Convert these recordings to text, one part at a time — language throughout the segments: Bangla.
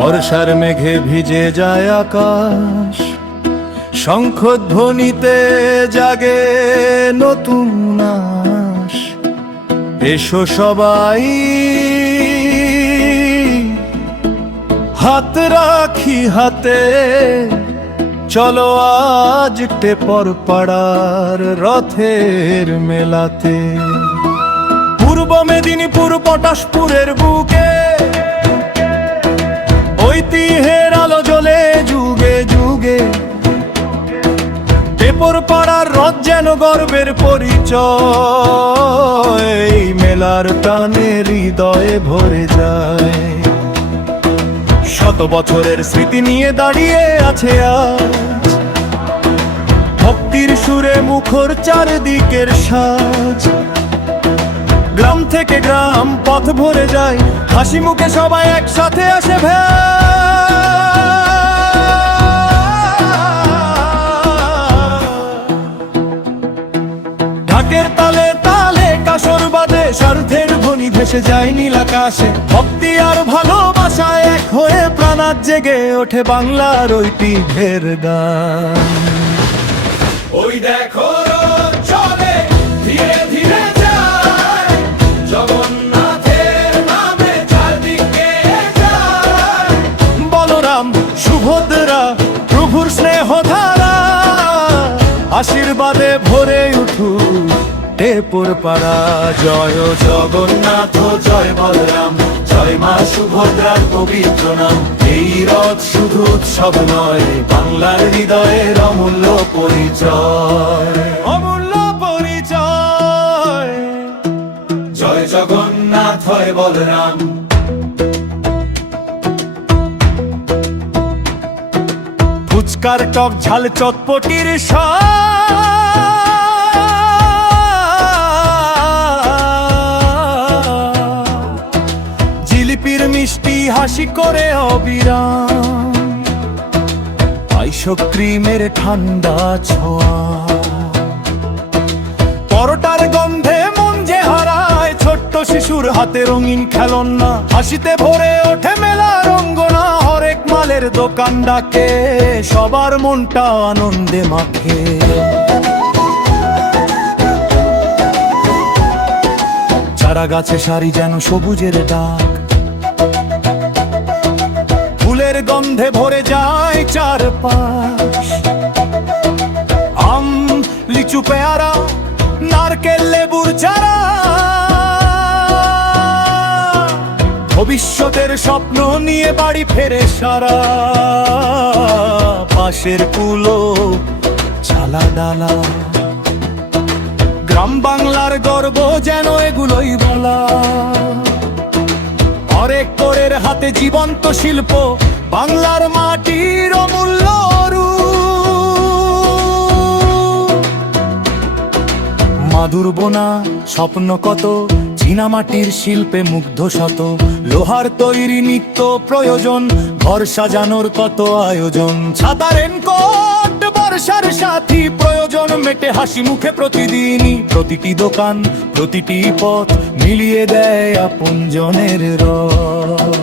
বর্ষার মেঘে ভিজে যায় আকাশ, শঙ্খধ্বনিতে জাগে নতুন আশ। এসো সবাই হাত রাখি হাতে, চলো আজ টেপর পাড়ার রথের মেলাতে। পূর্ব মেদিনীপুর পটাশপুরের বুকে ঐতিহ্যের আলো জ্বলে যুগে যুগে। টেপর পাড়ার রথ যেন গর্বের পরিচয়, এই মেলার টানে হৃদয়ে ভরে যায়। শত বছরের স্মৃতি নিয়ে দাঁড়িয়ে আছে আজ, ভক্তির সুরে মুখর চারদিকের সাজ। গ্রাম থেকে গ্রাম পথ ভরে যায়, হাসি মুখে সবাই একসাথে আসে ঢাকের তালে তালে কাসর বাদে স্বার্থের ধ্বনি ভেসে যায় নীল আকাশে। ভক্তি আর ভালোবাসা এক হয়ে প্রাণাত জেগে ওঠে বাংলার ঐতিহ্যের গান। ওই দেখো রথ চলে ধীরে ধীরে যায়, জগন্নাথের নামে চারদিকে যায়। বলরাম সুভদ্রা প্রভুর স্নেহ ধারা, আশীর্বাদে ভরে উঠু টেপর পাড়া। জয় জগন্নাথ জয় বলরাম, জয় মা সুভদ্রার পবিত্র নাম। এই রথ শুধু উৎসব নয়, বাংলার হৃদয়ের অমূল্য পরিচয়, অমূল্য পরিচয়। জয় জগন্নাথ হয় বলরাম। ফুচকার টক ঝাল চটপটির স্বাদ, জিলিপির মিষ্টি হাসি করে অবিরাম, আইসক্রিমের ঠান্ডা ছোঁয়া। পরোটার গন্ধে মন যে হারায়, ছোট্ট শিশুর হাতে রঙিন খেলনা, হাসিতে ভরে ওঠে মেলা রঙ্গনা। হরেক মালের দোকান ডাকে, সবার মনটা আনন্দে মাখে। চারা গাছে সারি যেন সবুজের ডাক, ফুলের গন্ধে ভরে যায় চারপাশ। আম লিচু পেয়ারা নারকেল লেবুর চারা, ভবিষ্যতের স্বপ্ন নিয়ে বাড়ি ফেরে সারা। পাশের কুলো চালা ডালা, গ্রাম বাংলার গর্ব যেন এগুলোই বলা। হরেক করের হাতে জীবন্ত শিল্প, বাংলার মাটির অমূল্য রূপ। মাদুর বোনা স্বপ্ন কত, চীনামাটির শিল্পে মুগ্ধ শত। লোহার তৈরি নিত্য প্রয়োজন, ঘর সাজানোর কত আয়োজন। ছাতা রেনকোট বর্ষার সাথী প্রয়োজন মেটে হাসি মুখে প্রতিদিনই। প্রতিটি দোকান প্রতিটি পথ মিলিয়ে দেয় আপনজনের রথ।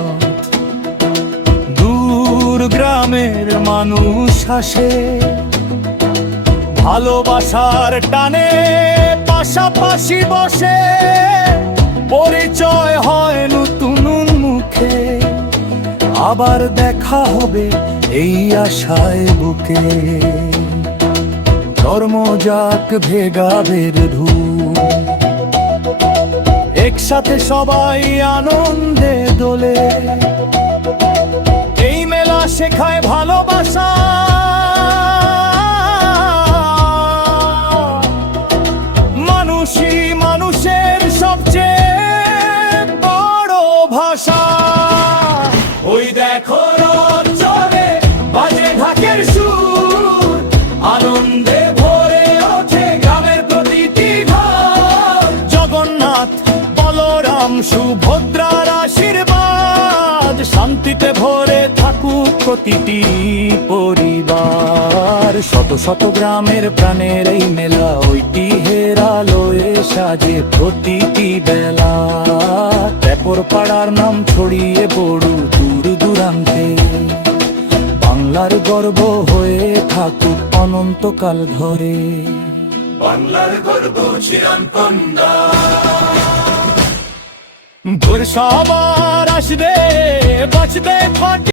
দূর গ্রামের মানুষ আসে ভালোবাসার টানে, পাশাপাশি বসে পরিচয় হয় নতুন মুখে। আবার দেখা হবে এই আশায় বুকে, ধর্ম যাক ভেগাভের ধূপ। একসাথে সবাই আনন্দে দোলে, এই মেলা শেখায় ভালোবাসা। মানুষই মানুষের সবচেয়ে বড় ভাষা। ওই দেখো রথ চলে বাজে ঢাকের সুর, আনন্দে ভরে ওঠে গ্রামের প্রতিটি ঘর। জগন্নাথ বলরাম সুভদ্রার আশীর্বাদ, শান্তিতে ভরে থাকুক প্রতিটি পরিবার। শত শত গ্রামের প্রাণের এই মেলা, ঐতিহ্যের আলোয় সাজে প্রতিটি বেলা। টেপর পাড়ার নাম ছড়িয়ে পড়ু দূর দূরান্তে। বাংলার গর্ব হয়ে থাকুক অনন্তকাল ধরে। বাংলার গর্ব চিরন্তন্দা। ভোর সবার আসবে বাঁচবে